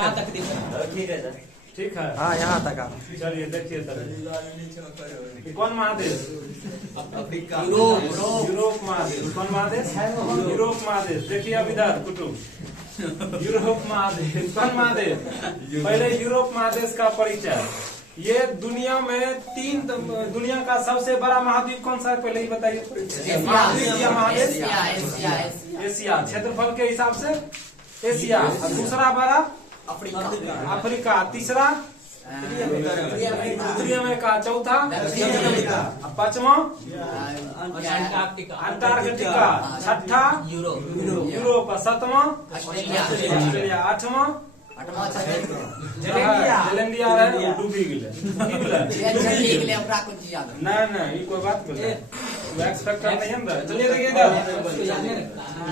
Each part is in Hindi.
कहाँ तक दिख रहा है? ठीक है सर। ठीक है, हाँ यहाँ तक आप चलिए देखिए सर, कौन महादेश? अफ्रीका, यूरोप महादेश। कौन महादेश? यूरोप महादेश। देखिए अब इधर कुटुंब, यूरोप महादेश। कौन महादेश? पहले यूरोप महादेश का परिचय। ये दुनिया में दुनिया का सबसे बड़ा महाद्वीप कौन सा है पहले ही बताइए। महाद्वीप या महादेश? एशिया। क्षेत्रफल के हिसाब से एशिया। और दूसरा बड़ा अफ्रीका। तीसरा उत्तरी अमेरिका। चौथा पांचवा अंटार्कटिका। छठा यूरोप। सातवां ऑस्ट्रेलिया। आठवां जलंडिया है, डूबी गए। नहीं कोई बात नहीं, एक्स फैक्टर नहीं है। चलिए देखिए इधर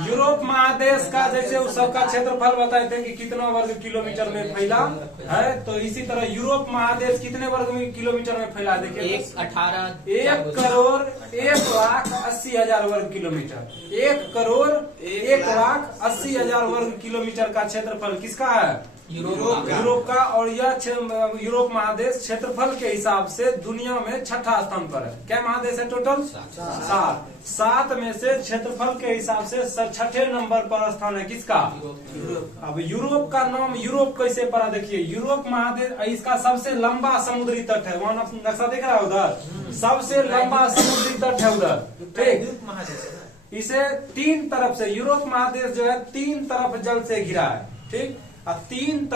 यूरोप महादेश का, जैसे उस सबका क्षेत्रफल बताए थे कि कितना वर्ग किलोमीटर में फैला है, तो इसी तरह यूरोप महादेश कितने वर्ग किलोमीटर में फैला? देखिए 1 करोड़ 1,80,000 वर्ग किलोमीटर। 1 करोड़ 1,80,000 वर्ग किलोमीटर का क्षेत्रफल किसका है? यूरोप का। और यह यूरोप महादेश क्षेत्रफल के हिसाब से दुनिया में छठा स्थान पर है। क्या महादेश है टोटल? 7 में से क्षेत्रफल के हिसाब से छठे नंबर पर स्थान है किसका? अब यूरोप का नाम यूरोप कैसे पड़ा? देखिए यूरोप महादेश, इसका सबसे लंबा समुद्री तट है। वहाँ नक्शा देख रहा है उधर, सबसे लंबा समुद्री तट है उधर। ठीक, इसे 3 तरफ से, यूरोप महादेश जो है 3 तरफ जल से घिरा है। ठीक, 3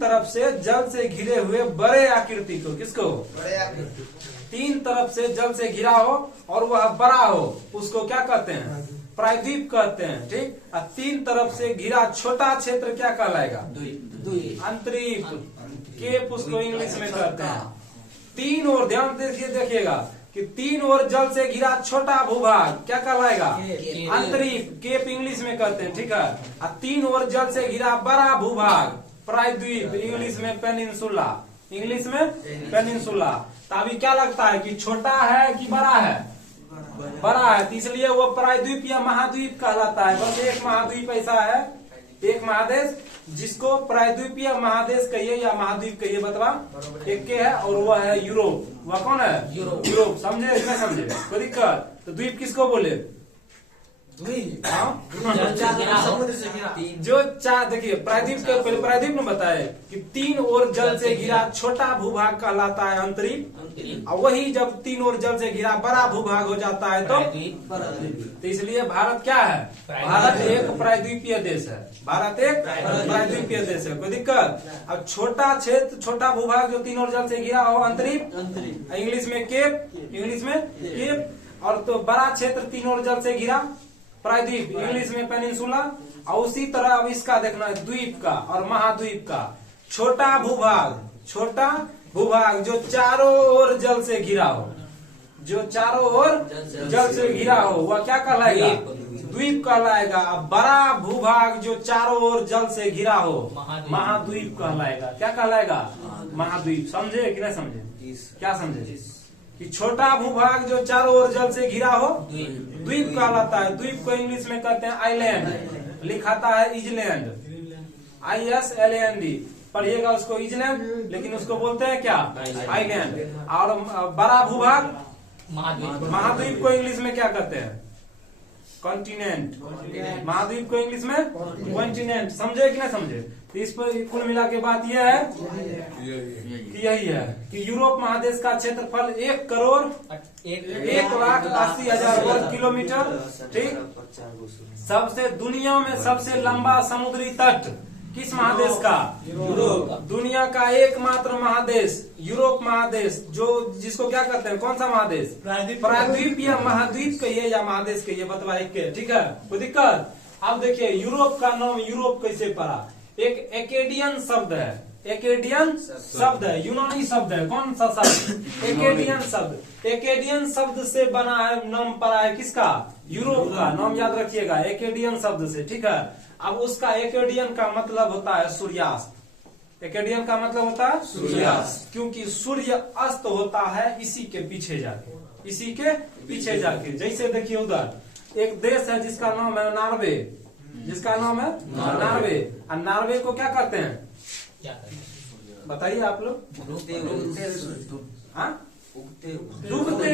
तरफ से जल से घिरे हुए बड़े आकृति को, किसको? 3 तरफ से जल से घिरा हो और वह बड़ा हो, उसको क्या कहते हैं? प्रायद्वीप कहते हैं। ठीक, 3 तरफ से घिरा छोटा क्षेत्र क्या कहलाएगा? अंतरीप। केप उसको इंग्लिश में कहते हैं। 3 ओर, ध्यान देखिएगा कि 3 ओर जल से घिरा छोटा भूभाग क्या कहलाएगा? अंतरीप। केप इंग्लिश में कहते हैं। ठीक है, 3 ओर जल से घिरा बड़ा भूभाग प्रायद्वीप, इंग्लिश में पेनिनसुला। इंग्लिश में पेनिनसुला। तो अभी क्या लगता है कि छोटा है कि बड़ा है? बड़ा है, तो इसलिए वो प्रायद्वीप या महाद्वीप कहलाता है। बस एक महाद्वीप ऐसा है, एक महादेश जिसको प्रायद्वीपीय महादेश कहिए या महाद्वीप कहिए, बतवा एक के है, और वह है यूरोप। वह कौन है? यूरोप। समझे नहीं समझे? कोई दिक्कत? तो द्वीप किसको बोले? समुद्र से घिरा। जो देखिए प्रायद्वीप के पहले प्रायद्वीप ने बताया कि 3 ओर जल से घिरा छोटा भूभाग कहलाता है अंतरिक्ष, और वही जब 3 ओर जल से घिरा बड़ा भूभाग हो जाता है तो इसलिए भारत क्या है? भारत एक प्रायद्वीपीय देश है। भारत एक प्रायद्वीपीय देश है। कोई दिक्कत? अब छोटा क्षेत्र, छोटा भूभाग जो 3 ओर जल से घिरा हो अंतरिक्ष, इंग्लिश में केप, इंग्लिश में केप। और तो बड़ा क्षेत्र 3 ओर जल से घिरा प्रायद्वीप, इंग्लिश में पेनिनसुला। और उसी तरह अब इसका देखना है द्वीप का और महाद्वीप का। छोटा भूभाग जो चारों ओर जल से घिरा हो, जो चारों ओर जल से घिरा हो, वह क्या कहलाएगा? द्वीप कहलाएगा। अब बड़ा भूभाग जो चारों ओर जल से घिरा हो, महाद्वीप कहलाएगा। क्या कहलाएगा? महाद्वीप। समझे कि नहीं समझे? क्या समझे? कि छोटा भूभाग जो चारों ओर जल से घिरा हो द्वीप कहलाता है। द्वीप को इंग्लिश में कहते हैं आइलैंड, लिखाता है इजलैंड, ISLAND। पढ़िएगा उसको इजलैंड, लेकिन उसको बोलते हैं क्या? आइलैंड। और बड़ा भूभाग महाद्वीप को इंग्लिश में क्या कहते हैं? कॉन्टिनेंट। महाद्वीप को इंग्लिश में कॉन्टिनेंट। समझे कि नहीं समझे? तो इस पर कुल मिला के बात यह है कि यही है कि यूरोप महादेश का क्षेत्रफल 1 करोड़ 1,80,000 वर्ग किलोमीटर। ठीक, सबसे दुनिया में सबसे लंबा समुद्री तट किस महादेश का? यूरोप। दुनिया का एकमात्र महादेश यूरोप महादेश, जो जिसको क्या कहते हैं? कौन सा महादेश? प्रायद्वीप या महाद्वीप कहिए या महादेश कहिए, बतवा एक के। ठीक है, कोई दिक्कत? अब देखिए यूरोप का नाम यूरोप कैसे पड़ा? एक एकेडियन शब्द है, एकेडियन शब्द है, यूनानी शब्द है। कौन सा शब्द? एकेडियन शब्द। एकेडियन शब्द से बना है, नाम पड़ा है किसका? यूरोप का। नाम याद रखिएगा, एकेडियन शब्द से। ठीक है, अब उसका एकेडियन का मतलब होता है सूर्यास्त। एकेडियन का मतलब होता है सूर्यास्त, क्योंकि सूर्य अस्त होता है इसी के पीछे जाके, इसी के पीछे जाके। जैसे देखिए उधर एक देश है जिसका नाम है नॉर्वे। जिसका नाम है नॉर्वे। और नॉर्वे को क्या करते हैं बताइए आप लोग? हाँ? डूबते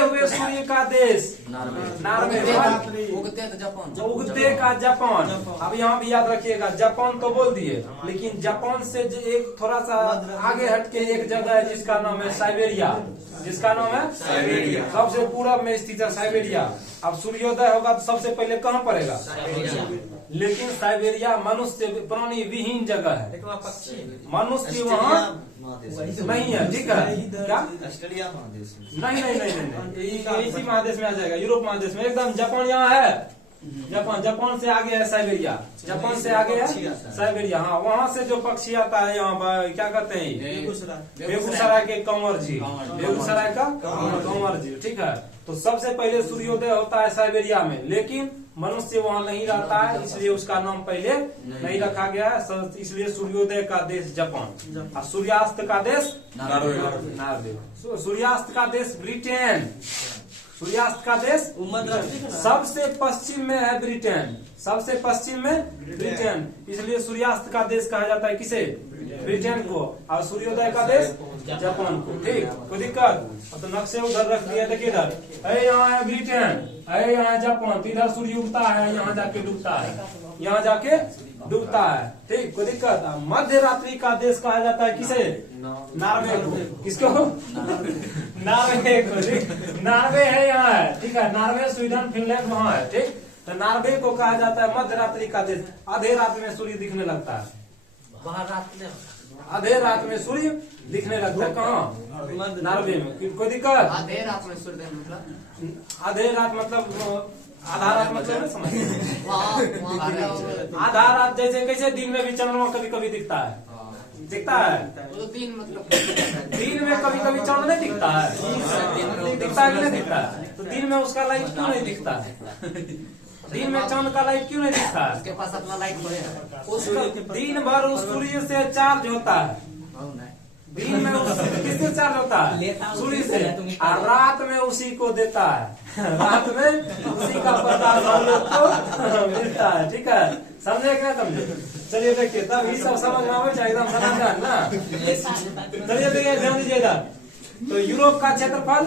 हुए सूर्य का देश नॉर्वे। उगते का जापान। अब यहाँ भी याद रखिएगा, जापान तो बोल दिए, लेकिन जापान से एक थोड़ा सा आगे हटके एक जगह है जिसका नाम है साइबेरिया। जिसका नाम है साइबेरिया, सबसे पूरब में स्थित है साइबेरिया। अब सूर्योदय होगा तो सबसे पहले कहाँ पड़ेगा? लेकिन साइबेरिया मनुष्य प्राणी विहीन जगह है, मनुष्य वहाँ नहीं है। ठीक है क्या? ऑस्ट्रेलिया महादेश में नहीं, इसी महादेश में आ जाएगा, यूरोप महादेश में एकदम। जापान यहाँ है, जापान से आगे है साइबेरिया, जापान से आगे है साइबेरिया। हाँ, वहाँ से जो पक्षी आता है यहाँ क्या कहते हैं? बेगूसराय के कंवर झील, बेगूसराय का कंवर झील। ठीक है, तो सबसे पहले सूर्योदय होता है साइबेरिया में, लेकिन मनुष्य वहाँ नहीं रहता है, इसलिए उसका नाम पहले नहीं रखा गया है। इसलिए सूर्योदय का देश जापान और सूर्यास्त का देश नॉर्वे। सूर्यास्त का देश ब्रिटेन। सूर्यास्त का देश सबसे पश्चिम में है ब्रिटेन, सबसे पश्चिम में ब्रिटेन। इसलिए सूर्यास्त का देश कहा जाता है किसे? ब्रिटेन को। और सूर्योदय का देश जापान को। ठीक, कोई दिक्कत? तो नक्शे उधर रख दिया, देखिए इधर है, यहाँ है ब्रिटेन, है यहाँ जापान। तो इधर सूर्य उगता है, यहाँ जाके डूबता है, यहाँ जाके डूबता है। ठीक, कोई दिक्कत? मध्य रात्रि का देश कहा जाता है किसे? नॉर्वे को। किसको? नॉर्वे को। नॉर्वे है यहाँ है, ठीक है। नॉर्वे, स्वीडन, फिनलैंड वहाँ है। ठीक, तो नॉर्वे को कहा जाता है मध्य रात्रि का देश। आधे रात में सूर्य दिखने लगता है, आधे रात में सूर्य दिखने लगता है। कहाँ? नॉर्वे में। कोई दिक्कत? आधे रात में सूर्य मतलब आधे रात मतलब आधा रात मतलब नहीं समझ? वहाँ आधा रात जैसे कैसे दिन में भी चंद्रमा कभी कभी दिखता है, दिखता है। तो दिन मतलब दिन में कभी कभी चांद नहीं दिखता है, दिखता है कि नहीं दिखता है? तो दिन में उसका लाइट क्यों नहीं दिखता है? दिन में चांद का लाइट क्यों नहीं दिखता है? उसके पास अपना लाइट है, उसका दिन भर उस सूर्य से चार्ज होता है। दिन में किससे चार्ज होता है? सूर्य से। और रात में उसी को देता है, रात में उसी का प्रकाश हम लोग को मिलता है। ठीक है, समझे क्या? समझे? चलिए देखिए, तब ये सब समझ में आवे चाहिए, एकदम समझ ना। चलिए देखिए, ध्यान दीजिए इधर। तो यूरोप का क्षेत्रफल,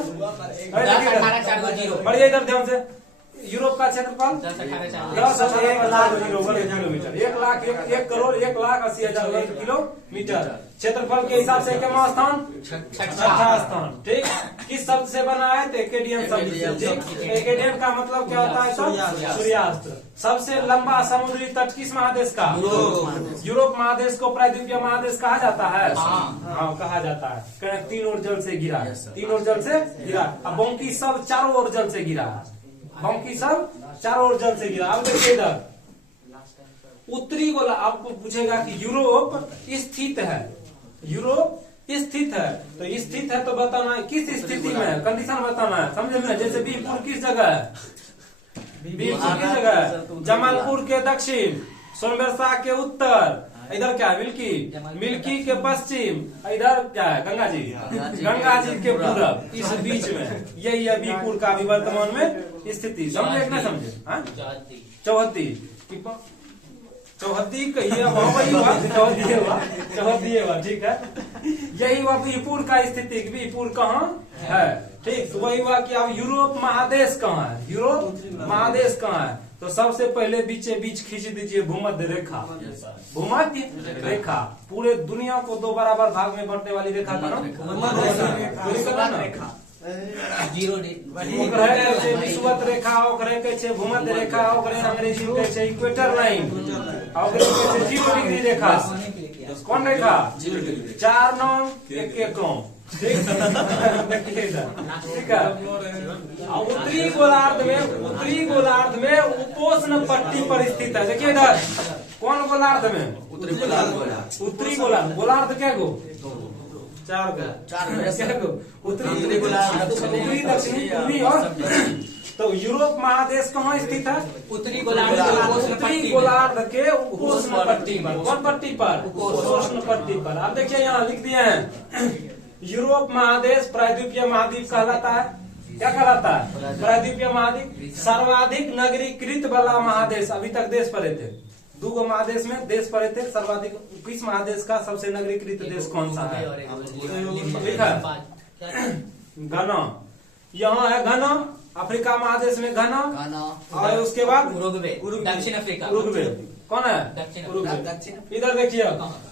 बढ़िए इधर ध्यान से। यूरोप का क्षेत्रफल 10,18 किलोमीटर, 1,01,80,000 वर्ग किलोमीटर। क्षेत्रफल के हिसाब से क्या स्थान? छठा स्थान। ठीक, किस शब्द से बना है? तो एकेडियन शब्द से। ठीक, एकेडियन का मतलब क्या होता है? सूर्यास्त। सबसे लंबा समुद्री तट किस महादेश का? यूरोप महादेश को प्रायद्वीपीय महादेश कहा जाता है। हाँ, कहा जाता है। तीन ओर जल से घिरा, तीन ओर जल से घिरा। अब बाकी सब चारों ओर जल से घिरा, बाकी सब चारों ओर जल से गिरा। अब देखिए इधर उत्तरी गोला, आपको पूछेगा कि यूरोप स्थित है, यूरोप स्थित है, तो स्थित है तो बताना है किस स्थिति में है, कंडीशन बताना है। समझे में? जैसे बीरपुर किस जगह है? बीरपुर किस जगह है? जमालपुर के दक्षिण, सोनबरसा के उत्तर, इधर क्या है? मिल्की के पश्चिम, इधर क्या है? गंगा जी के पूरब। इस बीच में यही है बीरपुर का अभी वर्तमान में स्थिति। समझे कि नहीं समझे? चौहद्दी कहिए, वही हुआ, चौहद्दी हुआ। ठीक है, यही हुआ बीरपुर का स्थिति। बीरपुर कहाँ है? ठीक, तो वही हुआ कि अब यूरोप महादेश कहाँ है? यूरोप महादेश कहाँ है? तो सबसे पहले बीचे बीच खींच दीजिए भूमध्य रेखा। भूमध्य रेखा पूरे दुनिया को दो बराबर भाग में बांटने वाली रेखा का नाम भूमध्य रेखा। विषुवत रेखा, भूमध्य रेखा, अंग्रेजी में कहते हैं इक्वेटर लाइन, और 0 डिग्री रेखा। कौन रेखा? 4, 9, 1, 1। ठीक है। उत्तरी गोलार्ध में उपोष्ण पट्टी पर स्थित है। देखिए इधर, कौन गोलार्ध में? उत्तरी गोलार्ध क्या गो? 4 गो। उत्तरी, दक्षिणी, पूर्वी और। तो यूरोप महादेश कहाँ स्थित है? उत्तरी गोलार्ध के उपोष्ण पट्टी पर। कौन पट्टी पर? उपोष्ण पट्टी पर। अब देखिए यहाँ लिख दिए हैं, यूरोप महादेश प्रायद्वीपीय महाद्वीप कहलाता है। क्या कहलाता है? प्रायद्वीपीय महाद्वीप। सर्वाधिक नगरीकृत वाला महादेश, अभी तक देश पढ़े थे, 2 महादेश में देश पढ़े थे, सर्वाधिक किस महादेश का सबसे नगरीकृत देश कौन सा है? लिखा घना, यहाँ है घना, अफ्रीका महादेश में घना, और उसके बाद दक्षिण अफ्रीका। उरुग्वे कौन है? उरुग्वे। दक्षिण। इधर देखिए,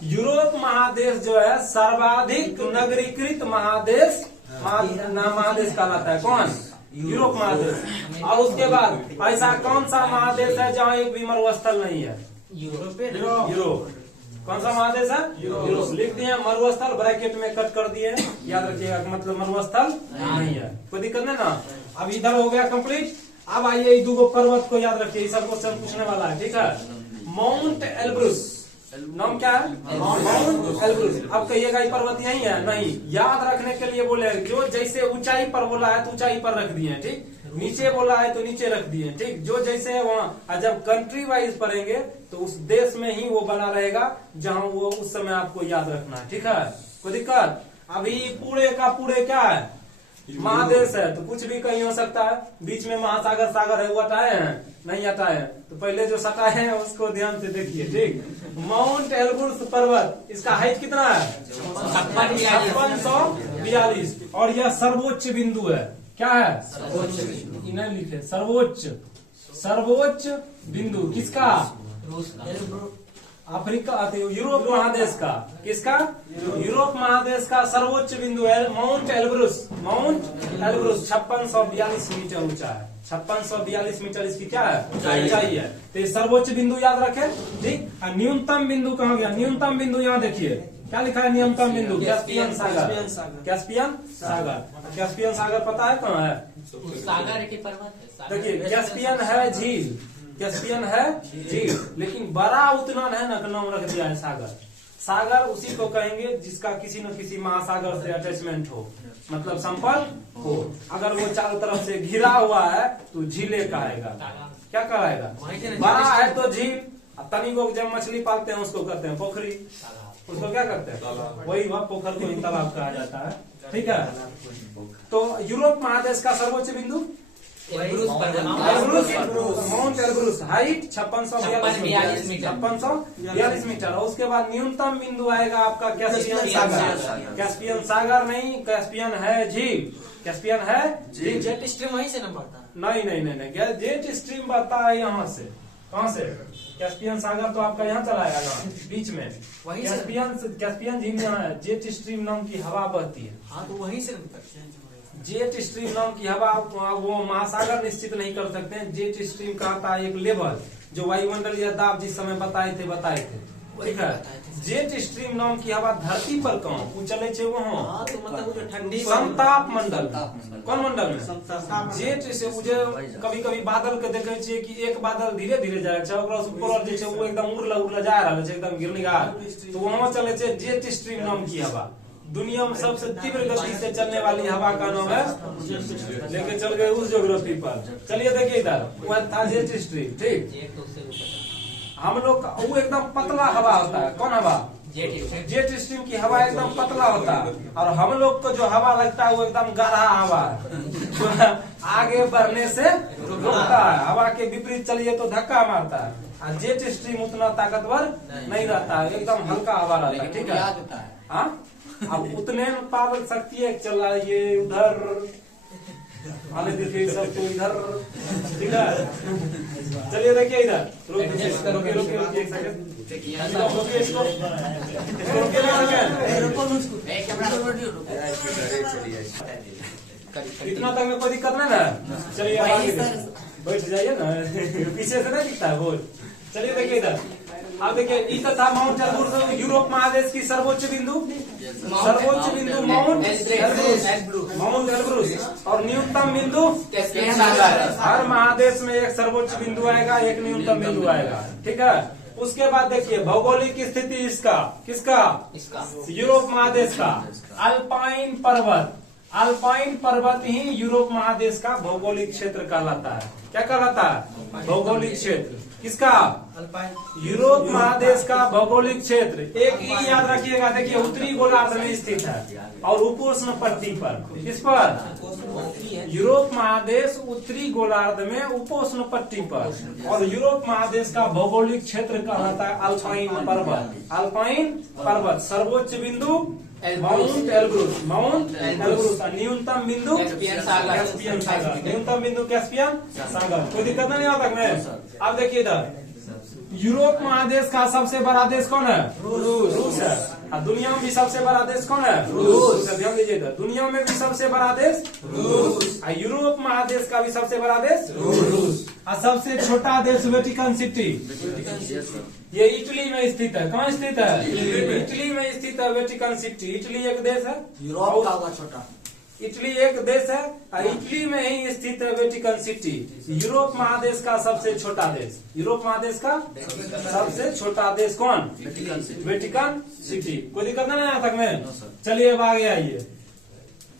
यूरोप महादेश जो है सर्वाधिक नगरीकृत महादेश महादेश कहलाता है। कौन? यूरोप महादेश। और उसके बाद ऐसा कौन सा महादेश है जहाँ एक भी मरुस्थल नहीं है? यूरोप। कौन सा महादेश है? यूरोप। लिख दिए मरुस्थल, ब्रैकेट में कट कर दिए, याद रखिएगा, मतलब मरुस्थल नहीं है, कोई दिक्कत नहीं ना। अब इधर हो गया कंप्लीट। अब आइए 2 पर्वत को याद रखिए, सब क्वेश्चन पूछने वाला है, ठीक है। माउंट एल्ब्रुस, नाम क्या है? Mount Elbrus. अब कहिएगा ये पर्वत यही है? नहीं, याद रखने के लिए बोले जो जैसे ऊंचाई पर बोला है तो ऊंचाई पर रख दिए, ठीक। नीचे बोला है तो नीचे रख दिए, ठीक। जो जैसे है वहाँ, जब कंट्री वाइज पढ़ेंगे तो उस देश में ही वो बना रहेगा जहाँ वो उस समय आपको याद रखना है, ठीक है। कोई दिक्कत? अभी पूरे का पूरे क्या है? महादेश है, तो कुछ भी कहीं हो सकता है। बीच में महासागर सागर है, वो हटाए हैं? नहीं हटाए हैं। तो पहले जो सटाए हैं उसको ध्यान से देखिए, ठीक। माउंट एल्ब्रुस पर्वत, इसका हाइट कितना है? 5642, और यह सर्वोच्च बिंदु है। क्या है? सर्वोच्च बिंदु। नहीं लिखे, सर्वोच्च बिंदु किसका? अफ्रीका, यूरोप महादेश का। किसका? यूरोप महादेश का सर्वोच्च बिंदु है Mount Elbrus. Mount Elbrus 5642 metre ऊंचा है। 5642 मीटर इसकी क्या है? ऊंचाई है। तो ये सर्वोच्च बिंदु याद रखे, ठीक। न्यूनतम बिंदु कहाँ गया? न्यूनतम बिंदु यहाँ देखिए, क्या लिखा है? न्यूनतम बिंदु कैस्पियन सागर। कैस्पियन सागर, कैस्पियन सागर पता है कहाँ है? सागर के पर्वत। देखिए, कैस्पियन है झील, कैस्पियन है झील, लेकिन बड़ा उतना है ना, नाम रख दिया है सागर। सागर उसी को कहेंगे जिसका किसी न किसी महासागर से अटैचमेंट हो, मतलब संपर्क हो। अगर वो चारों तरफ से घिरा हुआ है तो झीले कहेगा। क्या कहेगा? बड़ा है तो झील। तनी लोग जब मछली पालते हैं उसको कहते हैं पोखरी, उसको क्या करते हैं? वही वह पोखर को ही तालाब कहा जाता है, ठीक है। तो यूरोप महादेश का सर्वोच्च बिंदु एल्ब्रुस पर्वत। Mount Elbrus, height 5642 metre. 5642 metre. और उसके बाद न्यूनतम बिंदु आएगा आपका कैस्पियन सागर। कैस्पियन सागर नहीं, कैस्पियन है झील। कैस्पियन है झील। जेट स्ट्रीम वहीं से न बढ़ता है? नहीं, जेट स्ट्रीम बढ़ता है यहाँ से। कहाँ से? कैस्पियन सागर तो आपका यहाँ चला आएगा बीच में, वहीं कैस्पियन झील यहाँ है। जेट स्ट्रीम नाम की हवा बहती है। हाँ, तो वहीं से जेट स्ट्रीम नाम की हवा, वो महासागर निश्चित नहीं कर सकते हैं। जेट स्ट्रीम का आता है एक लेवल, जो वायुमंडलीय दाब जिस समय बताए थे, ठीक है। जेट स्ट्रीम नाम की हवा धरती पर कहाँ चले छे? वहाँ तो मतलब ठंडी समताप मंडल। कौन मंडल में? जेट से कभी कभी बादल के देखे छियै कि एक बादल धीरे धीरे जाए छै, ओकरा ऊपर जे छै वो एकदम उड़ला जा रहल छै, एकदम गिरनिगार, तो वहाँ चले छे जेट स्ट्रीम नाम की हवा। दुनिया में सबसे तीव्र गति से चलने वाली हवा का नाम है, लेके चल गए उस ज्योग्राफी पर। चलिए देखिए इधर, वो था जेट स्ट्रीम, ठीक। हम लोग का वो एकदम पतला हवा होता है। कौन हवा? जेट स्ट्रीम की हवा एकदम पतला होता है, और हम लोग को जो हवा लगता है वो एकदम गाढ़ा हवा जो आगे बढ़ने से रोकता है। हवा के विपरीत चलिए तो धक्का मारता है, और जेट स्ट्रीम उतना ताकतवर नहीं रहता है, एकदम हल्का हवा रहता है, ठीक है। हाँ, अब उतने उत्पादक शक्ति है, चल रहा है ये उधर आने देखिए सब तो इधर, ठीक है। चलिए देखिए इधर, रोकिए एक सेकंड, रोकिए इसको, इतना तक में कोई दिक्कत नहीं ना। चलिए बैठ जाइए ना, पीछे से नहीं दिखता है बोल। चलिए देखिए इधर, अब देखिए इधर था माउंट एल्ब्रुस, यूरोप महादेश की सर्वोच्च बिंदु माउंट एल्ब्रुस, और न्यूनतम बिंदु कैस्पियन सागर। हर महादेश में एक सर्वोच्च बिंदु आएगा, एक न्यूनतम बिंदु आएगा, ठीक है। उसके बाद देखिए भौगोलिक स्थिति इसका, किसका? यूरोप महादेश का। अल्पाइन पर्वत ही यूरोप महादेश का भौगोलिक क्षेत्र कहलाता है। क्या कहलाता है? भौगोलिक क्षेत्र। किसका? यूरोप महादेश का भौगोलिक क्षेत्र एक ही याद रखिएगा, देखिए उत्तरी गोलार्ध में स्थित है और उपोष्ण पट्टी पर। किस पर? यूरोप महादेश उत्तरी गोलार्ध में उपोष्ण पट्टी पर। और यूरोप महादेश का भौगोलिक क्षेत्र कहलाता है अल्पाइन पर्वत। अल्पाइन पर्वत सर्वोच्च बिंदु माउंट एल्ब्रुस, माउंट एल्ब्रुस। न्यूनतम बिंदु कैस्पियन सागर, न्यूनतम बिंदु कैस्पियन सागर। कोई दिक्कत नहीं आता में। अब देखिए इधर यूरोप महादेश का सबसे बड़ा देश कौन है? रूस है। और दुनिया में भी सबसे बड़ा देश कौन है? रूस। ध्यान दीजिए इधर, दुनिया में भी सबसे बड़ा देश रूस, और यूरोप महादेश का भी सबसे बड़ा देश रूस। और सबसे छोटा देश वेटिकन सिटी, ये इटली में स्थित है। कहाँ स्थित है? इटली में स्थित है वेटिकन सिटी। इटली एक देश है, यूरोप का होगा छोटा। इटली एक देश है और इटली में ही स्थित है वेटिकन सिटी। यूरोप महादेश का सबसे छोटा देश, यूरोप महादेश का सबसे छोटा देश कौन? Vatican city. कोई दिक्कत नहीं यहाँ तक में। चलिए अब आगे आइए,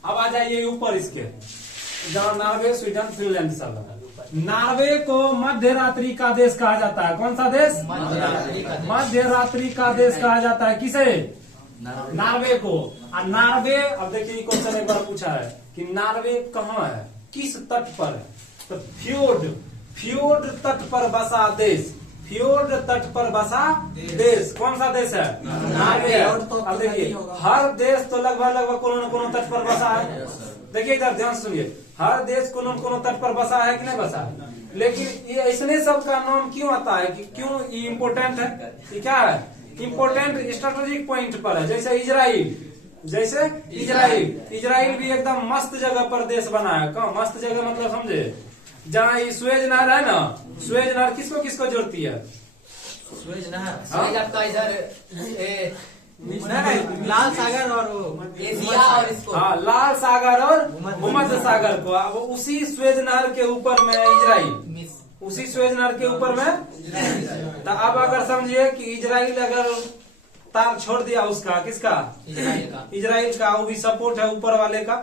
अब आ जाइए ऊपर इसके, जहाँ नॉर्वे, स्वीडन, फिनलैंड सब है। नॉर्वे को मध्य रात्रि का देश कहा जाता है। कौन सा देश? मध्य रात्रि का देश कहा जाता है। किसे? नॉर्वे को। और नॉर्वे, अब देखिए क्वेश्चन एक बार पूछा है कि नॉर्वे कहाँ है, किस तट पर है? तो फ्योर्ड तट पर बसा देश, फ्योर्ड तट पर बसा देश। कौन सा देश है? नॉर्वे। अब देखिए हर देश तो लगभग कोनो न कोनो तट पर बसा है। देखिए इधर ध्यान सुनिए, हर देश कोनो न कोनो तट पर बसा है कि नहीं बसा है। लेकिन ये ऐसने सब का नाम क्यों आता है कि क्यों ये इम्पोर्टेंट है? ये क्या है? इम्पोर्टेंट स्ट्रेटेजिक पॉइंट पर है। जैसे इजराइल, जैसे इजराइल भी एकदम मस्त जगह पर देश बना है। कहाँ मस्त जगह मतलब समझे? जहाँ ये सुएज नहर है ना, सुएज नहर किसको किसको जोड़ती है? सुएज नहर, हाँ? आपका इधर लाल सागर और एशिया और इसको, हाँ, लाल सागर और भूमध्य सागर को। अब उसी सुएज नहर के ऊपर में इजराइल, उसी सुएज नहर के ऊपर में। तो अब अगर समझिए कि इजराइल अगर तार छोड़ दिया उसका, किसका? इजराइल का, वो भी सपोर्ट है ऊपर वाले का,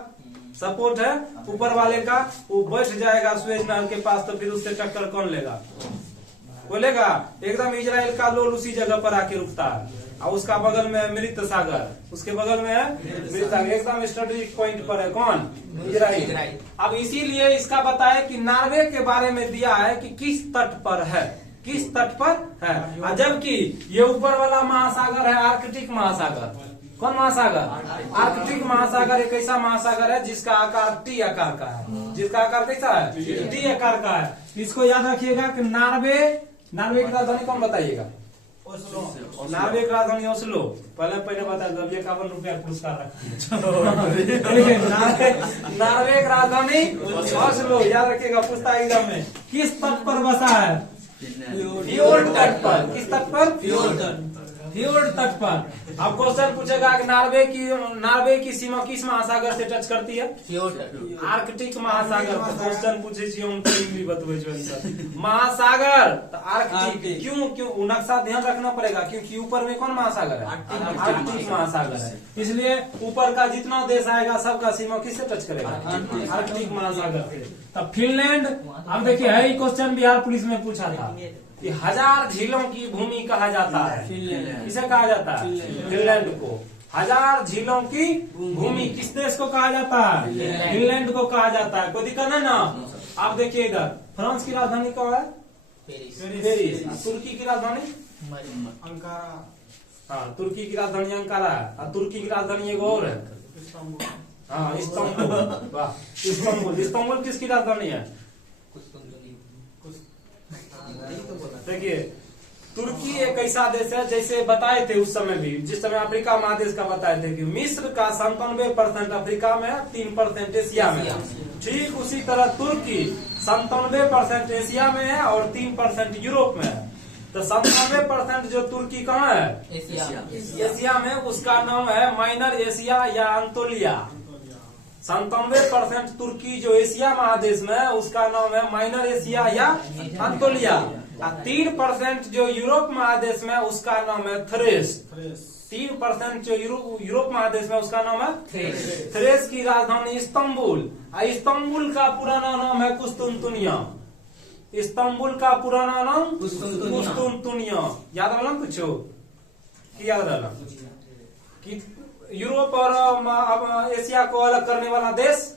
सपोर्ट है ऊपर वाले का। वो बैठ जाएगा सुएज नहर के पास, तो फिर उससे टक्कर कौन लेगा? बोलेगा एकदम इजराइल का लोल उसी जगह पर आके रुकता है। और उसका बगल में मृत सागर, उसके बगल में है मृत सागर। एकदम स्ट्रेटेजिक पॉइंट पर है कौन? इजराइल। अब इसीलिए इसका बताया कि नॉर्वे के बारे में दिया है कि किस तट पर है, किस तट पर है। जबकि ये ऊपर वाला महासागर है आर्कटिक महासागर। कौन महासागर? आर्कटिक महासागर एक ऐसा महासागर है जिसका आकार टी आकार का है। जिसका आकार कैसा है? टी आकार का है। इसको याद रखिएगा कि नॉर्वे की राजधानी कौन बताइएगा? नॉर्वे की राजधानी ओस्लो। पहले बता दो, 51 रुपया पुरस्कार रखिए। नॉर्वे की राजधानी ओस्लो, याद रखिएगा, पूछता है एग्जाम में। किस तट पर बसा है? फ्योर्ड तट पर। किस तट पर? फ्योर्ड तट पर। अब क्वेश्चन पूछेगा कि नॉर्वे की सीमा किस महासागर से टच करती है? आर्कटिक महासागर। क्वेश्चन पूछे महासागर तो आर्कटिक। क्यों नक्शा ध्यान रखना पड़ेगा, क्योंकि ऊपर में कौन महासागर है? आर्कटिक महासागर है। इसलिए ऊपर का जितना देश आएगा सबका सीमा किससे टच करेगा? आर्कटिक महासागर से। तब फिनलैंड, अब देखिए है क्वेश्चन बिहार पुलिस में पूछा था कि 1000 झीलों की भूमि कहा जाता है। किसे कहा जाता है? फिनलैंड को। 1000 झीलों की भूमि किस देश को कहा जाता है? फिनलैंड को कहा जाता है। कोई दिक्कत है ना? आप देखिए इधर फ्रांस की राजधानी कौन है? पेरिस। तुर्की की राजधानी अंकारा। हाँ, तुर्की की राजधानी अंकारा है। और तुर्की की राजधानी एक और है, हाँ, इस्तांबुल। वाह, इस्तांबुल किसकी राजधानी है? देखिए तुर्की एक ऐसा देश है, जैसे बताए थे उस समय भी, जिस समय अफ्रीका महादेश का बताए थे कि मिस्र का 97% अफ्रीका में है, 3% एशिया में है। ठीक उसी तरह तुर्की 97% एशिया में है और 3% यूरोप में है। तो 97% जो तुर्की कहाँ है? एशिया में। उसका नाम है माइनर एशिया या अंतोलिया। 97% तुर्की जो एशिया महादेश में है उसका नाम है माइनर एशिया या अंतोलिया। 3% जो यूरोप महादेश में उसका नाम है थ्रेस। 3% जो यूरोप महादेश में उसका नाम है थ्रेस। थ्रेस की राजधानी इस्तांबुल। इस्तांबुल का पुराना नाम है कुस्तुनतुनिया। इस्तांबुल का पुराना नाम कुस्तुंतुनिया। कुस्तुंतुनिया। याद रहला ना कुछ की याद रहला कि यूरोप और एशिया को अलग करने वाला देश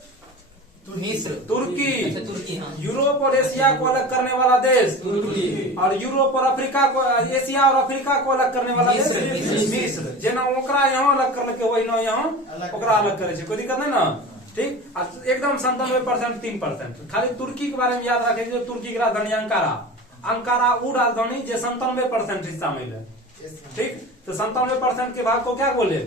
मिस्र। तुर्की। अच्छा, तुर्की, हाँ। यूरोप और एशिया को अलग करने वाला देश तुर्की। और यूरोप और अफ्रीका को, एशिया और अफ्रीका को अलग करने वाला देश मिस्र। जेना ओकरा यहाँ अलग करलके वही ना यहाँ ओकरा अलग करे छे, कोई दिक्कत नहीं ना। ठीक, एकदम 97% 3%। खाली तुर्की के बारे में याद रखे जो तुर्की की राजधानी अंकारा। अंकारा वो राजधानी जो 97% हिस्सा में है। ठीक, तो 97% के भाग को क्या बोले?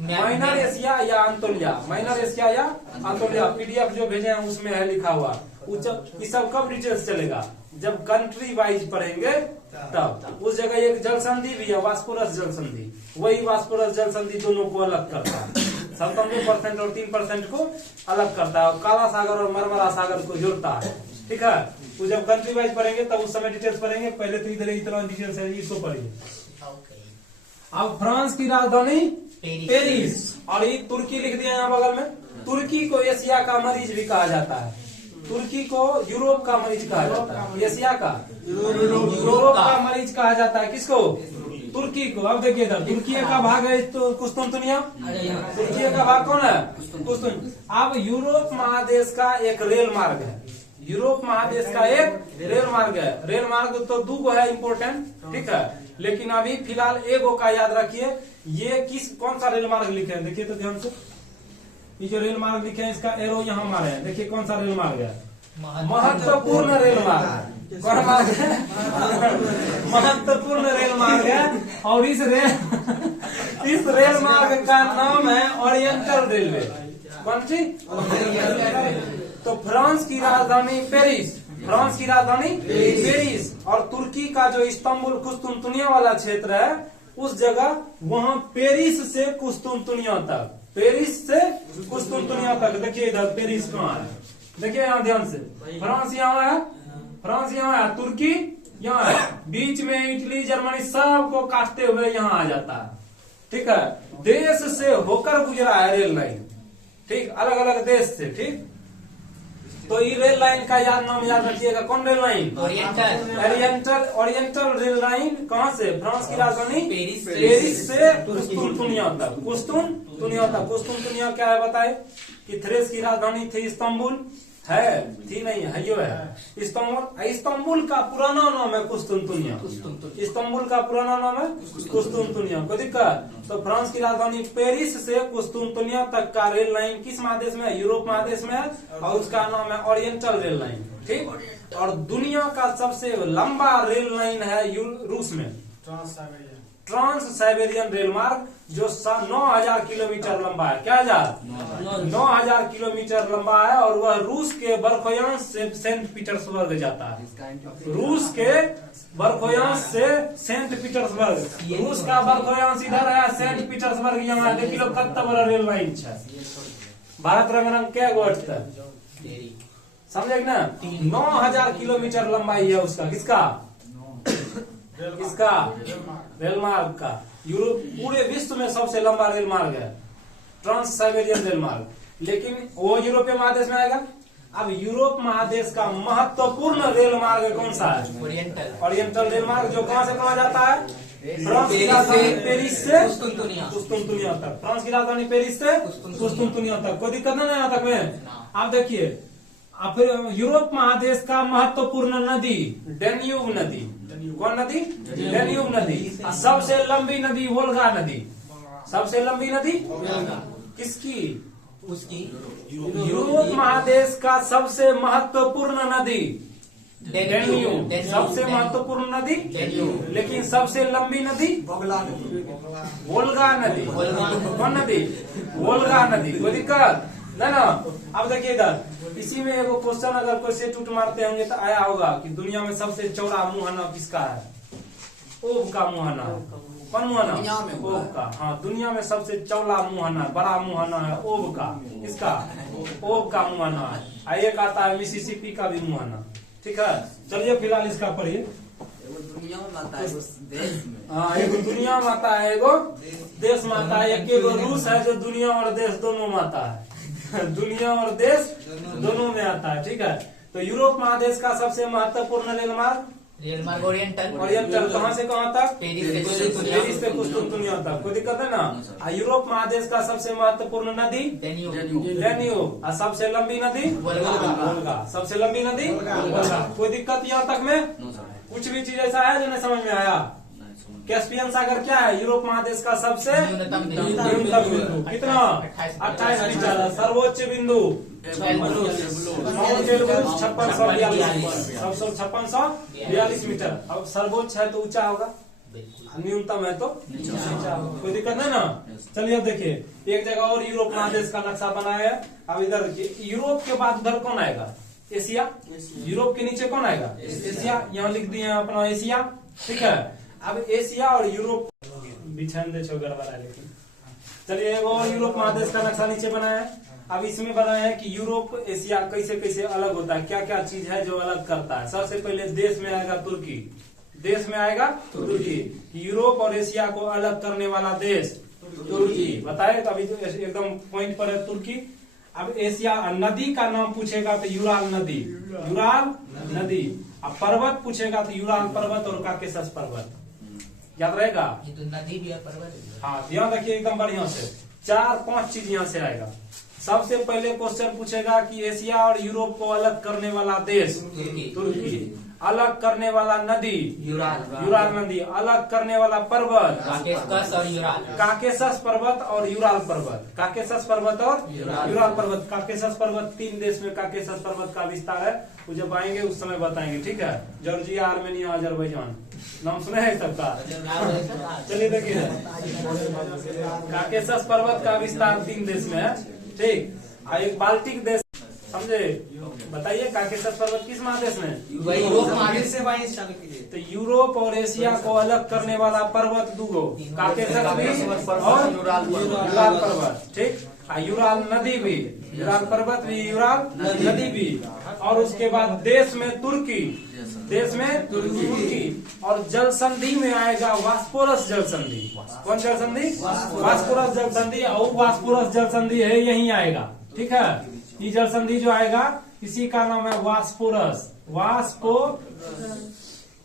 माइनर एशिया या अंतोलिया। माइनर एशिया या अंतोलिया। पीडीएफ जो भेजे हैं उसमें है लिखा हुआ। ये सब कब डिटेल्स चलेगा? जब कंट्री वाइज पढ़ेंगे तब। उस जगह एक जल संधि भी है, वास्पोरस जल संधि। वही वास्पोरस जल संधि दोनों को अलग करता है। 97% और 3% को अलग करता है, और काला सागर और मरमरा सागर को जोड़ता है। ठीक है, वो जब कंट्री वाइज पढ़ेंगे तब उस समय डिटेल्स पढ़ेंगे। पहले तो इधर इतना डिटेल्स है, इसको पढ़िए। अब फ्रांस की राजधानी पेरिस, और ये तुर्की लिख दिया यहाँ बगल में। तुर्की को एशिया का मरीज भी कहा जाता है। तुर्की को यूरोप का मरीज कहा जाता है। एशिया का यूरोप का मरीज कहा जाता है। किसको? तुर्की को। अब देखिए इधर तुर्की का भाग है तो कुस्तुंतुनिया। तुर्की का भाग कौन है? कुस्तुन। अब यूरोप महादेश का एक रेल मार्ग है। यूरोप महादेश का एक रेल मार्ग है। रेल मार्ग तो 2 है इम्पोर्टेंट, ठीक है, लेकिन अभी फिलहाल एगो का याद रखिए। ये कौन सा रेल मार्ग लिखे हैं देखिए तो ध्यान से। ये जो रेल मार्ग लिखे हैं इसका एरो यहाँ मारे हैं। देखिए कौन सा रेल मार्ग है? महत्वपूर्ण रेल मार्ग। कौन मार्ग है? महत्वपूर्ण रेल मार्ग है। और इस रेल मार्ग का नाम है ओरिएंटल रेलवे। कौन सी? तो फ्रांस की राजधानी पेरिस। फ्रांस की राजधानी पेरिस और तुर्की का जो इस्तांबुल कुस्तुंतुनिया वाला क्षेत्र है उस जगह, वहां पेरिस से कुस्तुंतुनिया तक। पेरिस से कुस्तुंतुनिया तक। देखिए इधर पेरिस कहाँ है? देखिए यहाँ ध्यान से। फ्रांस यहाँ है, फ्रांस यहाँ है, तुर्की यहाँ है, बीच में इटली जर्मनी सबको काटते हुए यहाँ आ जाता है। ठीक है, देश से होकर गुजरा है रेल लाइन। ठीक, अलग अलग देश से। ठीक, तो ये रेल लाइन का नाम याद रखिएगा। कौन rail line? Oriental rail line. कहाँ से? फ्रांस की राजधानी पेरिस से कुस्तुंतुनिया तक। कुस्तुंतुनिया तक। कुस्तुंतुनिया क्या है बताए? कि थ्रेस की राजधानी थी इस्तांबुल, है थी नहीं है, यो है इस्तांबुल। इस्तांबुल का पुराना नाम है कुस्तुंतुनिया। इस्तांबुल का पुराना नाम है कुस्तुंतुनिया। कोई दिक्कत? तो फ्रांस की राजधानी पेरिस से कुस्तुंतुनिया तक का रेल लाइन किस महादेश में है? यूरोप महादेश में है, और उसका नाम है ओरिएंटल रेल लाइन। ठीक, और दुनिया का सबसे लंबा रेल लाइन है रूस में, ट्रांस साइबेरियन रेल मार्ग, जो 9000 किलोमीटर लंबा है। क्या 9000 किलोमीटर लंबा है, और वह रूस के बर्खोयांश से सेंट पीटर्सबर्ग जाता है। रूस के बर्खोयांश से सेंट पीटर्सबर्ग। रूस का बर्खोयांश इधर है, सेंट पीटर्सबर्ग यहाँ। देखिए लोग कत्ता बड़ा रेल लाइन है। भारत रंग क्या गोट समझे ना? 9000 किलोमीटर लंबाई है उसका। किसका? किसका? रेल मार्ग का। यूरोप पूरे विश्व में सबसे लंबा रेल मार्ग है ट्रांस साइबेरियन रेल मार्ग। लेकिन वो यूरोपीय महादेश में आएगा। अब यूरोप महादेश का महत्वपूर्ण रेल मार्ग कौन सा है? ओरिएंटल रेल मार्ग, जो कहां से कहां जाता है? फ्रांस की राजधानी पेरिस से कुस्तुंतुनिया तक। फ्रांस की राजधानी पेरिस से कुस्तुंतुनिया तक। कोई दिक्कत नहीं यहाँ तक में। आप देखिए, फिर यूरोप महादेश का महत्वपूर्ण नदी डेन्यूब नदी। कौन नदी? डेन्यूब नदी। सबसे लंबी नदी वोल्गा नदी। सबसे लंबी नदी किसकी? उसकी। यूरोप महादेश का सबसे महत्वपूर्ण नदी डेन्यूब। सबसे महत्वपूर्ण नदी डेन्यूब। लेकिन सबसे लंबी नदी वोल्गा नदी। कौन नदी? वोल्गा नदी। कोई दिक्कत नहीं ना? अब देखिए इधर, इसी में एगो क्वेश्चन अगर कोई से टूट मारते होंगे तो आया होगा कि दुनिया में सबसे चौड़ा मुहाना किसका है? ओब का मुहाना। कौन मुहाना? ओब का। हाँ, दुनिया में सबसे चौड़ा मुहाना, बड़ा मुहाना है ओब का। किसका? ओब का मुहाना है। एक आता है मिसिसिपी का भी मुहाना। ठीक है, चलिए फिलहाल इसका पढ़िए। दुनिया माता है देश में। हाँ, एगो दुनिया माता है, एगो देश माता है। एक एगो रूस है जो दुनिया और देश दोनों माता है। दुनिया और देश दोनों में आता है। ठीक है, तो यूरोप महादेश का सबसे महत्वपूर्ण रेल मार्ग ओरिएंटल कहाँ से कहाँ तक? पेरिस से कुस्तुनतुनिया तक। कोई दिक्कत है ना? यूरोप महादेश का सबसे महत्वपूर्ण नदी डेन्यूब। और सबसे लंबी नदी वोल्गा। सबसे लंबी नदी वोल्गा। कोई दिक्कत यहाँ तक में? कुछ भी चीज ऐसा है जो नहीं समझ में आया? कैस्पियन सागर क्या है? यूरोप महादेश का सबसे न्यूनतम बिंदु। कितना? 28 मीटर। सर्वोच्च बिंदु 5642 मीटर। अब सर्वोच्च है तो ऊंचा होगा, न्यूनतम है तो नीचा होगा। कोई दिक्कत नहीं ना? चलिए अब देखिए, एक जगह और यूरोप महादेश का नक्शा बनाया है। अब इधर देखिए, यूरोप के बाद उधर कौन आएगा? एशिया। यूरोप के नीचे कौन आएगा? एशिया। यहाँ लिख दिए अपना एशिया। ठीक है, अब एशिया और यूरोप बिछान दे छो गड़बड़ा। लेकिन चलिए एक और यूरोप महादेश का नक्शा नीचे बनाया है। अब इसमें बनाया है कि यूरोप एशिया कैसे कैसे अलग होता है, क्या क्या चीज है जो अलग करता है। सबसे पहले देश में आएगा तुर्की। देश में आएगा तुर्की। यूरोप और एशिया को अलग करने वाला देश तुर्की। बताए तो अभी तो एकदम पॉइंट पर है तुर्की। अब एशिया नदी का नाम पूछेगा तो यूराल नदी। यूराल नदी। अब पर्वत पूछेगा तो यूराल पर्वत और काकेशस पर्वत। याद रहेगा? ये तो नदी भी है, पर्वत भी है। हाँ, ध्यान रखिए एकदम बढ़िया से। 4-5 चीज यहाँ से आएगा। सबसे पहले क्वेश्चन पूछेगा कि एशिया और यूरोप को अलग करने वाला देश तुर्की। अलग करने वाला नदी यूराल नदी। अलग करने वाला पर्वत काकेशस पर्वत और यूराल पर्वत। काकेशस पर्वत और यूराल पर्वत। काकेशस पर्वत 3 देश में काकेशस पर्वत का विस्तार है। वो जब आएंगे उस समय बताएंगे। ठीक है, जॉर्जिया, आर्मेनिया, अजरबैजान, नाम सुने हैं सबका? चलिए देखिए, काकेशस पर्वत का विस्तार 3 देश में है। ठीक, एक बाल्टिक देश, समझे? बताइए काकेशस पर्वत किस महादेश में? यूरोप महादेश से 22 साल की। तो यूरोप और एशिया को अलग करने वाला पर्वत 2 काकेशस भी और यूराल पर्वत। ठीक, यूराल नदी भी, यूराल पर्वत भी, यूराल नदी भी। और उसके बाद देश में तुर्की। देश में तुर्की। और जल संधि में आएगा वास्पोरस जल संधि। कौन जल संधि? वास्पोरस जल संधि। और वास्पोरस जल संधि है यही आएगा। ठीक है, ये जल संधि जो आएगा इसी का नाम है वास्पोरस।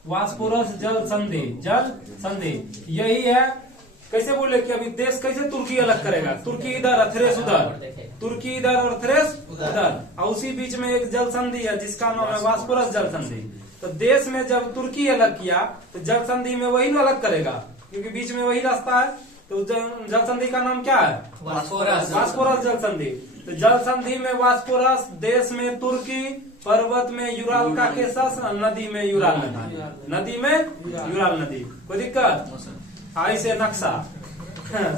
वास्पोरस जल संधि। जल संधि यही है। कैसे बोले कि अभी देश कैसे तुर्की अलग करेगा? तुर्की इधर और थ्रेस उधर। तुर्की इधर और थ्रेस उधर। और उसी बीच में एक जल संधि है जिसका नाम है वास्पोरस जल संधि। तो देश में जब तुर्की अलग किया तो जल संधि में वही अलग करेगा, क्योंकि बीच में वही रास्ता है। तो जल संधि का नाम क्या है? वास्पोरस जल संधि। तो जल संधि में वास्पोरस, देश में तुर्की, पर्वत में यूराल काकेशस, नदी में यूराल नदी। नदी में यूराल नदी। कोई दिक्कत? ऐसे नक्शा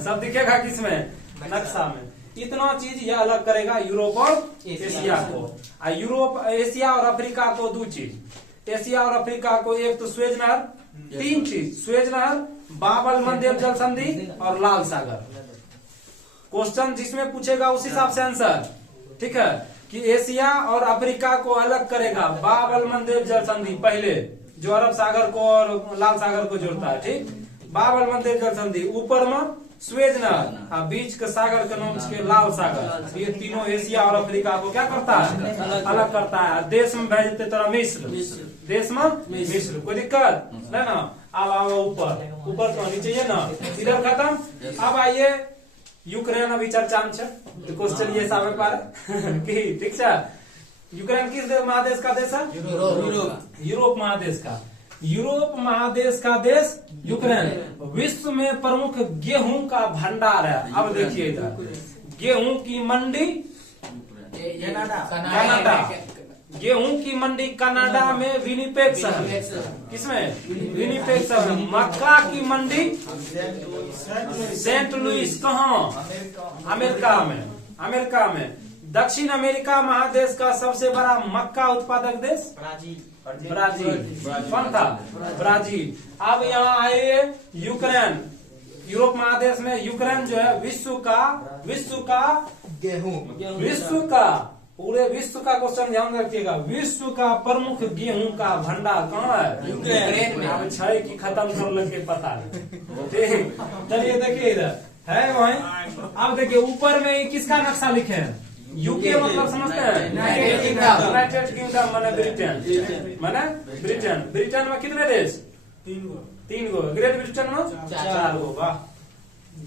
सब दिखेगा किसमें? नक्शा में। इतना चीज ये अलग करेगा यूरोप और एशिया को। यूरोप, एशिया और अफ्रीका को 2 चीज। एशिया और अफ्रीका को एक तो स्वेज नहर, 3 चीज। स्वेज नहर, बाबल मंदेब जल संधि और लाल सागर। क्वेश्चन जिसमें पूछेगा उस हिसाब से आंसर। ठीक है, कि एशिया और अफ्रीका को अलग करेगा बाबल मंदेब जल संधि पहले, जो अरब सागर को और लाल सागर को जोड़ता है। ठीक, बाबल मंदेब जल संधि। ऊपर में स्वेज नहर, बीच के सागर के नाम के लाल सागर। ये तीनों एशिया और अफ्रीका को क्या करता है? अलग करता है। देश में भेज देते तरह मिस्र। देश में मिस्र। कोई दिक्कत नहीं ना? अब आओ ऊपर। ऊपर तो नीचे है ना? इधर खत्म। अब आइए यूक्रेन। अभी चर्चा में तो क्वेश्चन ये सामने पार की। ठीक है, यूक्रेन किस महादेश का देश है? यूरोप महादेश का। यूरोप महादेश का देश यूक्रेन विश्व में प्रमुख गेहूं का भंडार है। अब देखिए इधर गेहूं की मंडी कनाडा। गेहूं की मंडी कनाडा में विनिपेग शहर। किसमें? विनिपेग शहर। मक्का की मंडी सेंट लुइस। कहाँ? अमेरिका में। अमेरिका में। दक्षिण अमेरिका महादेश का सबसे बड़ा मक्का उत्पादक देश ब्राजील। कौन था? ब्राजील। अब यहाँ आए यूक्रेन। यूरोप महादेश में यूक्रेन जो है विश्व का पूरे विश्व का क्वेश्चन ध्यान रखिएगा। विश्व का प्रमुख गेहूं का भंडार कहाँ है? यूक्रेन में। अब 6 की खत्म कर लगे पता नहीं। ठीक, चलिए देखिए इधर है वहीं। अब देखिए ऊपर में किसका नक्शा लिखे हैं? यूके मतलब समझते हैं? यूनाइटेड किंगडम माने ब्रिटेन, माने ब्रिटेन। ब्रिटेन में कितने देश? 3 गो। ग्रेट ब्रिटेन में 4 गो। वाह,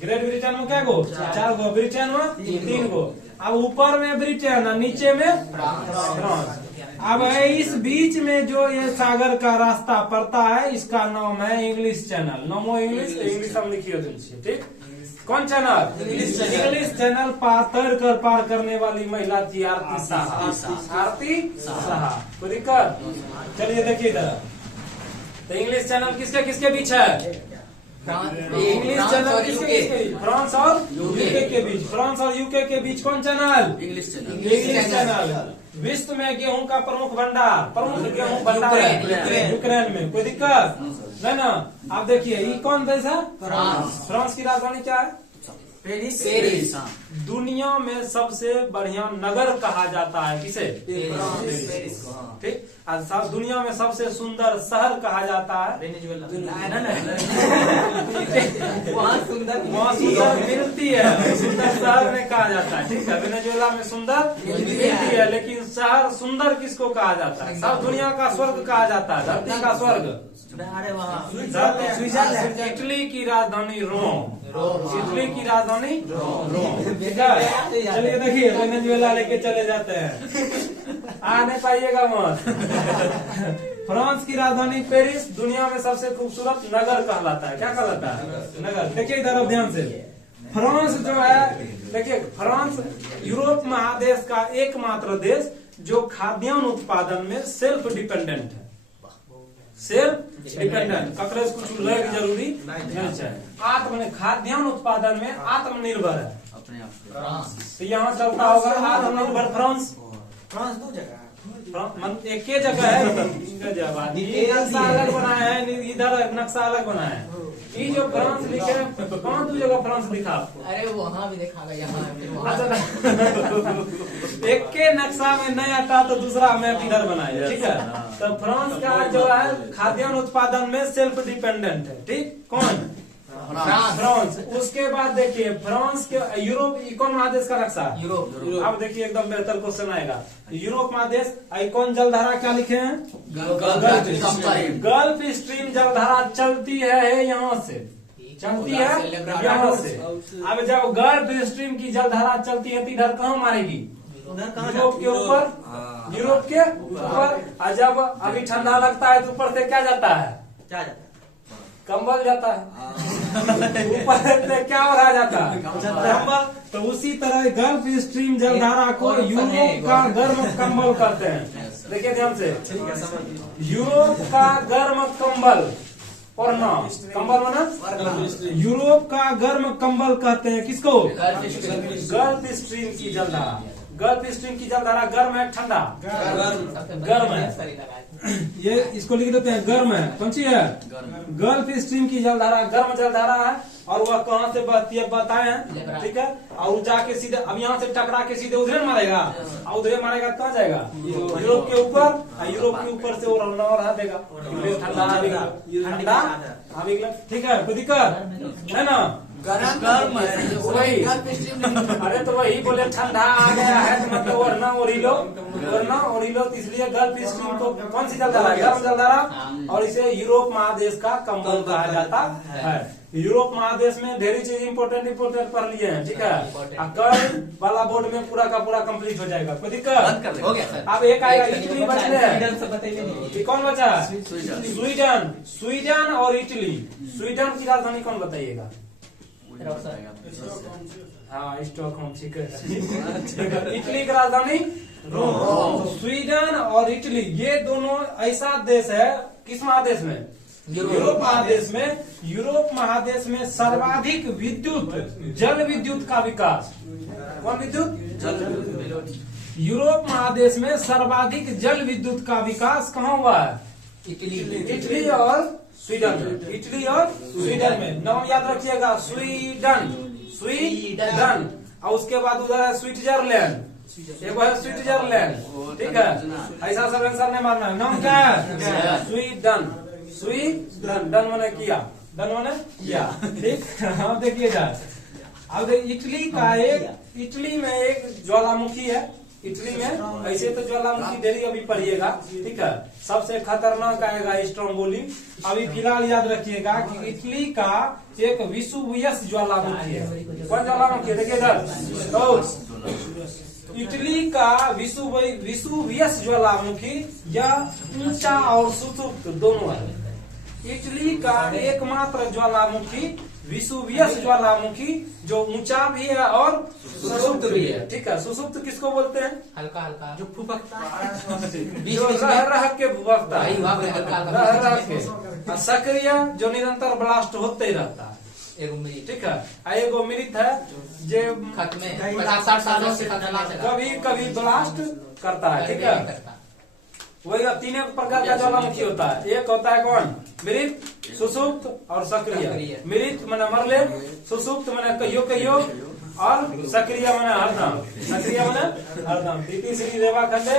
ग्रेट ब्रिटेन में क्या गो? 4 गो। ब्रिटेन में 3 गो। अब ऊपर में ब्रिटेन और नीचे में फ्रांस। अब इस बीच में जो ये सागर का रास्ता पड़ता है, इसका नाम है इंग्लिश चैनल। नमो इंग्लिश हम लिखिए, ठीक। कौन चैनल? इंग्लिश चैनल पार करने वाली महिला थी आरती साहा। आरती साहा, कोई दिक्कत? चलिए देखिए इधर, तो इंग्लिश चैनल किसके किसके बीच है? इंग्लिश चैनल किसके? फ्रांस और यूके के बीच। फ्रांस और यूके के बीच कौन channel? English channel. English channel. विश्व में गेहूं का प्रमुख गेहूं भंडार है यूक्रेन में। कोई दिक्कत नहीं ना? आप देखिए, ये कौन देश है? फ्रांस। फ्रांस की राजधानी क्या है? पेरिस। दुनिया में सबसे बढ़िया नगर कहा जाता है किसे? पेरिस। ठीक। और दुनिया में सबसे सुंदर शहर कहा जाता है? वहाँ सुंदर मिलती है, सुंदर शहर में कहा जाता है। ठीक है, वेनेजुएला में सुंदर मिलती है, लेकिन शहर सुंदर किसको कहा जाता है? सब दुनिया का स्वर्ग कहा जाता है, धरती का स्वर्ग। इटली की राजधानी रोम। इटली की राजधानी रोम। चलिए देखिए, वेनेजुएला लेके चले जाते हैं, आ नहीं पाइएगा मत। फ्रांस की राजधानी पेरिस दुनिया में सबसे खूबसूरत नगर कहलाता है। क्या कहलाता है? नगर। देखिए इधर ध्यान से, फ्रांस जो है, देखिए फ्रांस यूरोप महादेश का एकमात्र देश जो खाद्यान्न उत्पादन में सेल्फ डिपेंडेंट है। सेल्फ डिपेंडेंट, ककरेज कुछ लग जरूरी नहीं है। खाद्यान्न उत्पादन में आत्मनिर्भर है अपने आप। तो यहाँ चलता होगा आत्मनिर्भर फ्रांस। फ्रांस 2 जगह एक ही जगह है, नक्शा अलग बनाया है, इधर नक्शा अलग बनाया है। ये जो फ्रांस लिखे हैं, कौन 2 जगह फ्रांस लिखा आपको? अरे वहाँ भी देखा गया, यहाँ एक के नक्शा में नहीं आता तो दूसरा मैप इधर बनाया। ठीक है, तो फ्रांस का जो है खाद्यान्न उत्पादन में सेल्फ डिपेंडेंट है। ठीक, कौन? फ्रांस। उसके बाद देखिए, फ्रांस के यूरोप कौन महादेश का नक्शा? यूरोप। अब देखिए एकदम बेहतर क्वेश्चन आएगा। यूरोप महादेश कौन जलधारा क्या लिखे हैं? गल्फ स्ट्रीम जलधारा चलती है यहाँ से, चलती है यहाँ से। अब जब गल्फ स्ट्रीम की जलधारा चलती है तो इधर कहाँ मारेगी? यूरोप के ऊपर। यूरोप के ऊपर। और जब अभी ठंडा लगता है तो ऊपर से क्या जाता है? कंबल जाता है। ऊपर से क्या आ जाता है? कंबल। तो उसी तरह गल्फ स्ट्रीम जलधारा को यूरोप का गर्म कंबल कहते हैं। देखिए ध्यान से, यूरोप का गर्म कंबल, पढ़ना कंबल माना यूरोप का गर्म कंबल कहते हैं किसको? गल्फ स्ट्रीम की जलधारा। गल्फ स्ट्रीम की जलधारा गर्म है ठंडा? गर्म है। ये इसको लिख देते हैं गर्म है। कौन सी है? गल्फ स्ट्रीम की जलधारा गर्म जलधारा है। और वह कहाँ से बहती है बताए हैं। ठीक है, और जाके सीधे अब यहाँ से टकरा के सीधे उधर मारेगा, और उधर मारेगा कहाँ जाएगा? यूरोप के ऊपर। यूरोप के ऊपर से वो रहा देगा, ठंडा ठंडा। ठीक है, कोई दिक्कत है ना? गर्म है वही। अरे तो वही बोले ठंडा आ गया है तो मतलब वरना ओरिलो, इसलिए गल्फ स्ट्रीम को कौन सी जलधारा? गर्म जलधारा। और इसे यूरोप महादेश का कंबल कहा जाता है। यूरोप महादेश में ढेरी चीज इम्पोर्टेंट पढ़ लिए हैं। ठीक है, कल वाला बोर्ड में पूरा का पूरा कंप्लीट हो जाएगा। कोई दिक्कत हो गया सर। अब एक आएगा इटली बचने हैं। कौन बचा? स्वीडन। स्वीडन और इटली। स्वीडन की राजधानी कौन बताइएगा? हाँ, स्टॉकहोम। ठीक है। इटली की राजधानी रोम। स्वीडन और इटली ये दोनों ऐसा देश है, किस महादेश में? यूरोप महादेश में। यूरोप महादेश में सर्वाधिक विद्युत जल विद्युत का विकास। कौन विद्युत? जल। यूरोप महादेश में सर्वाधिक जल विद्युत का विकास कहाँ हुआ है? इटली और स्वीडन। इटली और स्वीडन में। नाम याद रखिएगा, स्वीडन। स्वीडन। और उसके बाद उधर है स्विट्जरलैंड। एक है स्विट्जरलैंड। ठीक है, ऐसा सब आंसर नहीं मारना है। नाम क्या है? स्वीडन। स्वीडन। डन मैंने किया, डन मैंने किया। ठीक, हाँ देखिएगा अब इटली में एक ज्वालामुखी है। इटली में ऐसे तो ज्वालामुखी डेली अभी पढ़िएगा, ठीक है। सबसे खतरनाक आएगा स्ट्रोम्बोली। अभी फिलहाल याद रखिएगा कि इटली का एक विसुवियस ज्वालामुखी है। कौन ज्वालामुखी है? देखिए इधर तो इटली का विसुवियस ज्वालामुखी या ऊंचा और सुसुप्त दोनों है। इटली का एकमात्र ज्वालामुखी विसुवियस ज्वालामुखी जो ऊंचा भी है और सुसुप्त भी है, ठीक है। सुसुप्त किसको बोलते हैं? हल्का हल्का जो फुफकता है जो रह रह के भुभकता है, वही हल्का हल्का रह रह के। और सक्रिय जो निरंतर ब्लास्ट होते ही रहता है, एगो मिनट ठीक है। आ एगो मृत है जो खत में 50-60 सालों से खत्म कभी कभी ब्लास्ट करता है, ठीक है। वही तीन प्रकार का ज्वालामुखी होता है। एक होता है कौन? मृत, सुसुप्त और सक्रिय। मृत मने मरले, सुसुप्त मने कहियो और सक्रिय मने हरदम। सक्रिय मने हरदम। तीसरी रेवा खंडे